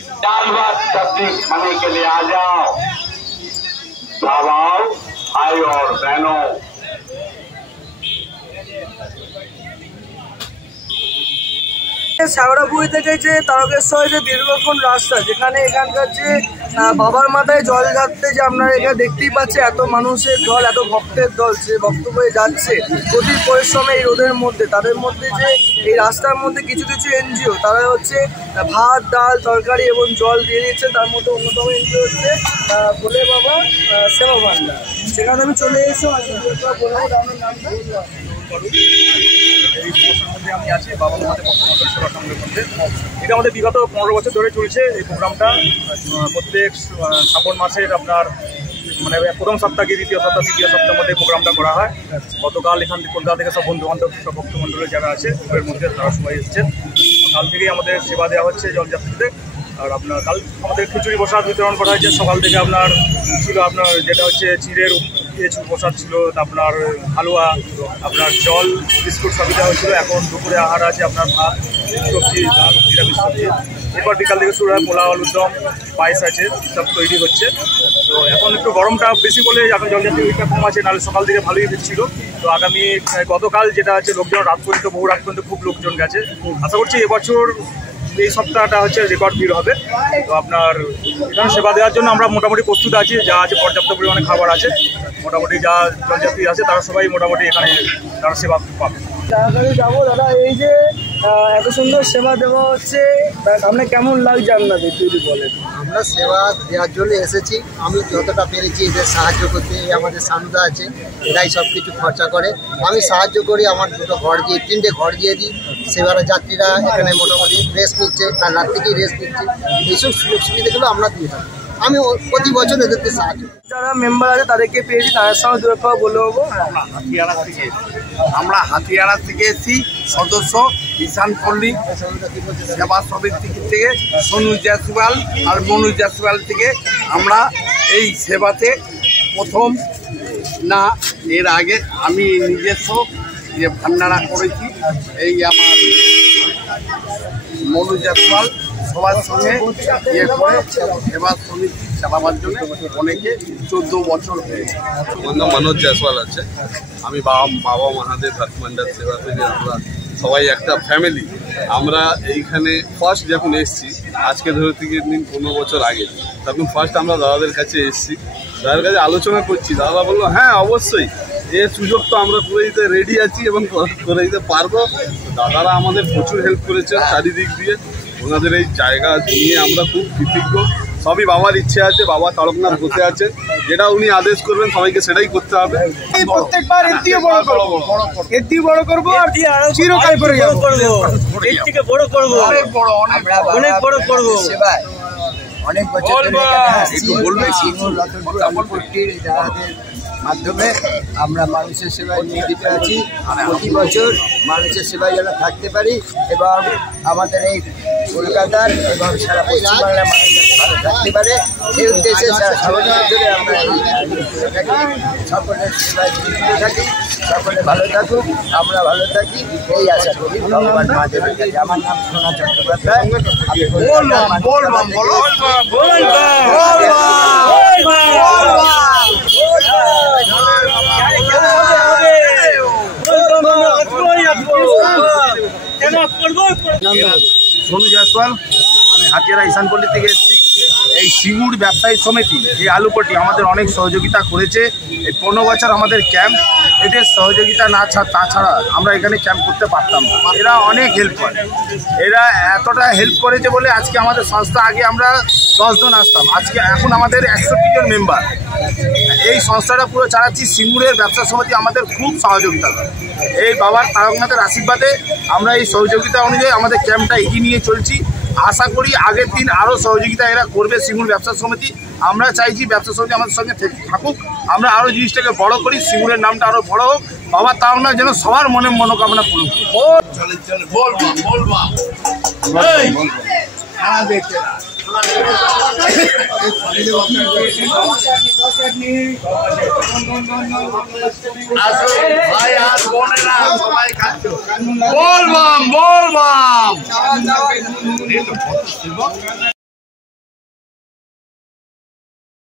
चार बार सब्जी खाने के लिए आ जाओ भाइयों भाई और बहनों। শেওড়াপুরি থেকে যে তারকেশ্বর যে দীর্ঘক্ষণ রাস্তা, যেখানে এখানকার যে বাবার মাথায় জল ঢালতে যে আপনারা এখানে দেখতেই পাচ্ছে এত মানুষের দল, এত ভক্তের দল যে বক্তব্য যাচ্ছে প্রতি পরিশ্রমে এই রোদের মধ্যে। তাদের মধ্যে যে এই রাস্তার মধ্যে কিছু কিছু এনজিও তারা হচ্ছে ভাত ডাল তরকারি এবং জল দিয়ে দিচ্ছে। তার মধ্যে অন্যতম এনজিও হচ্ছে ভোলে বাবা সেবা ভান্ডার। সেখানে আমি চলে এসেছি, বলবো আমার নামটা। আমি আছি বাবা মাদের ভক্তমন্ডল সেবা সংঘের মধ্যে। এটা আমাদের বিগত 15 বছর ধরে চলছে এই প্রোগ্রামটা। প্রত্যেক শ্রাবণ মাসের আপনার মানে প্রথম সপ্তাহ কি দ্বিতীয় সপ্তাহ তৃতীয় সপ্তাহের মধ্যে প্রোগ্রামটা করা হয়। গতকাল এখান থেকে কলকাতা থেকে সব বন্ধু বান্ধব সব ভক্তমন্ডলের যারা আছে ওদের মধ্যে তারা সবাই এসেছেন। কাল থেকেই আমাদের সেবা দেওয়া হচ্ছে জলযাত্রীদের। আর আপনার কাল আমাদের খিচুড়ি প্রসাদ বিতরণ করা হয়েছে। সকাল থেকে আপনার ছিল আপনার যেটা হচ্ছে চিড়ের প্রসাদ ছিল, আপনার হালুয়া, আপনার জল বিস্কুট সবই দেওয়া হচ্ছিলো। এখন দুপুরে আহার আছে আপনার ভাত সবজি ডাল নিরামিষ সবজি। এরপর বিকাল থেকে শুরু হয় পোলাও আলুর দম পায়েস আছে, সব তৈরি হচ্ছে। তো এখন একটু গরমটা বেশি বলে এখন জলযাত্রী ওইটা কম আছে, নাহলে সকাল থেকে ভালোই ছিল। তো আগামী গতকাল যেটা আছে লোকজন রাত পর্যন্ত বহু রাত পর্যন্ত খুব লোকজন গেছে। আশা করছি এবছর এই সপ্তাহটা হচ্ছে রেকর্ড ভিড় হবে। তো আপনার এখানে সেবা দেওয়ার জন্য আমরা মোটামুটি প্রস্তুত আছি, যা আছে পর্যাপ্ত পরিমাণে খাবার আছে। মোটামুটি যা জলযাত্রী আছে তারা সবাই মোটামুটি এখানে তারা সেবা পাবে। তাড়াতাড়ি যাবো দাদা। এই যে এত সুন্দর সেবা দেওয়া হচ্ছে, আপনার কেমন লাগছে আপনাদের যদি বলেন? আমরা সেবা দেওয়ার জন্য এসেছি। আমি যতটা পেরেছি এদের সাহায্য করতে। আমাদের সানুদা আছে, এরাই সব কিছু খরচা করে। আমি সাহায্য করি, আমার দুটো ঘর দিয়ে 3টে ঘর দিয়ে দিই। সেবার যাত্রীরা এখানে মোটামুটি রেস্ট নিচ্ছে, আর রাত থেকেই রেস্ট নিচ্ছে। এইসব সুযোগ সুবিধাগুলো আমরা দিয়ে থাকি। আমি প্রতি বছর এদেরকে সাহায্য করি। যারা মেম্বার আছে তাদেরকে পেয়েছি, তাদের সঙ্গে দু এক কথা বলে দেবো। আমরা হাতিয়াড়া থেকে এসেছি সদস্য ঈশান পল্লী সেবা সমিতি থেকে সোনু জয়সওয়াল আর মনু জয়সওয়াল থেকে আমরা এই সেবাতে প্রথম না, এর আগে আমি নিজস্ব যে ভান্ডারা করেছি। এই আমার মনু জয়সওয়াল সবার সঙ্গে ইয়ে করে সেবা সমিতি চালাবার জন্য অনেকে 14 বছর হয়েছে। আমার নাম মনোজ জয়সওয়াল আছে। আমি বাবা মহাদেব ভান্ডার সেবা থেকে আমরা সবাই একটা ফ্যামিলি। আমরা এইখানে ফার্স্ট যখন এসেছি, আজকে ধরে থেকে 15 বছর আগে, তখন ফার্স্ট আমরা দাদাদের কাছে এসেছি। দাদার কাছে আলোচনা করছি, দাদা বললো হ্যাঁ অবশ্যই এর সুযোগ তো আমরা করে দিতে রেডি আছি এবং করে দিতে পারবো। দাদারা আমাদের প্রচুর হেল্প করেছে চারিদিক দিয়ে। ওনাদের এই জায়গা নিয়ে আমরা খুব কৃতজ্ঞ। সবই বাবার ইচ্ছে আছে, বাবা তারকনাথ বসে আছে, যেটা উনি আদেশ করবেন সবাইকে সেটাই করতে হবে। প্রত্যেকবার এর দিয়ে বড় করবো, এর দিয়ে বড় করবো, আর চিরকাল করে যাবো, এর থেকে বড় করবো, অনেক বড় অনেক বড় করবো। অনেক বছর মাধ্যমে আমরা মানুষের সেবায় নিয়োজিত আছি। প্রতি বছর মানুষের সেবায় যেন থাকতে পারি এবং আমাদের এই কলকাতার এবং সারা পশ্চিমবাংলার মানুষ ভালো থাকতে পারে, সেই উদ্দেশ্যে সারা সারা ধরে আমরা সকলের সেবায় নিয়োজিত থাকি। সকলে ভালো থাকুক, আমরা ভালো থাকি, এই আশা করি ভগবান মহাদেবের কাছে। আমার নাম সোনা চট্টোপাধ্যায়। সোনু জয়সওয়াল, আমি হাতিয়াড়া ঈশানপল্লী থেকে এসেছি। এই সিঙ্গুর ব্যবসায়ী সমিতি এই আলুপট্টি আমাদের অনেক সহযোগিতা করেছে। এই 15 বছর আমাদের ক্যাম্প, এদের সহযোগিতা না তাছাড়া আমরা এখানে ক্যাম্প করতে পারতাম না। এরা অনেক হেল্প করে, এরা এতটা হেল্প করেছে বলে আজকে আমাদের সংস্থা, আগে আমরা 10 জন আসতাম, আজকে এখন আমাদের 61 জন মেম্বার। এই সংস্থাটা পুরো চালাচ্ছি। সিঙ্গুরের ব্যবসা সমিতি আমাদের খুব সহযোগিতা করে। এই বাবার তারকনাথের আশীর্বাদে আমরা এই সহযোগিতা অনুযায়ী আমাদের ক্যাম্পটা এগিয়ে নিয়ে চলছি। আশা করি আগের দিন আরও সহযোগিতা এরা করবে সিঙ্গুর ব্যবসা সমিতি। আমরা চাইছি ব্যবসা সমিতি আমাদের সঙ্গে থাকুক, আমরা আরও জিনিসটাকে বড় করি, সিঙ্গুরের নামটা আরও বড় হোক। বাবা তারকনাথ যেন সবার মনোকামনা পূরণ বলবাম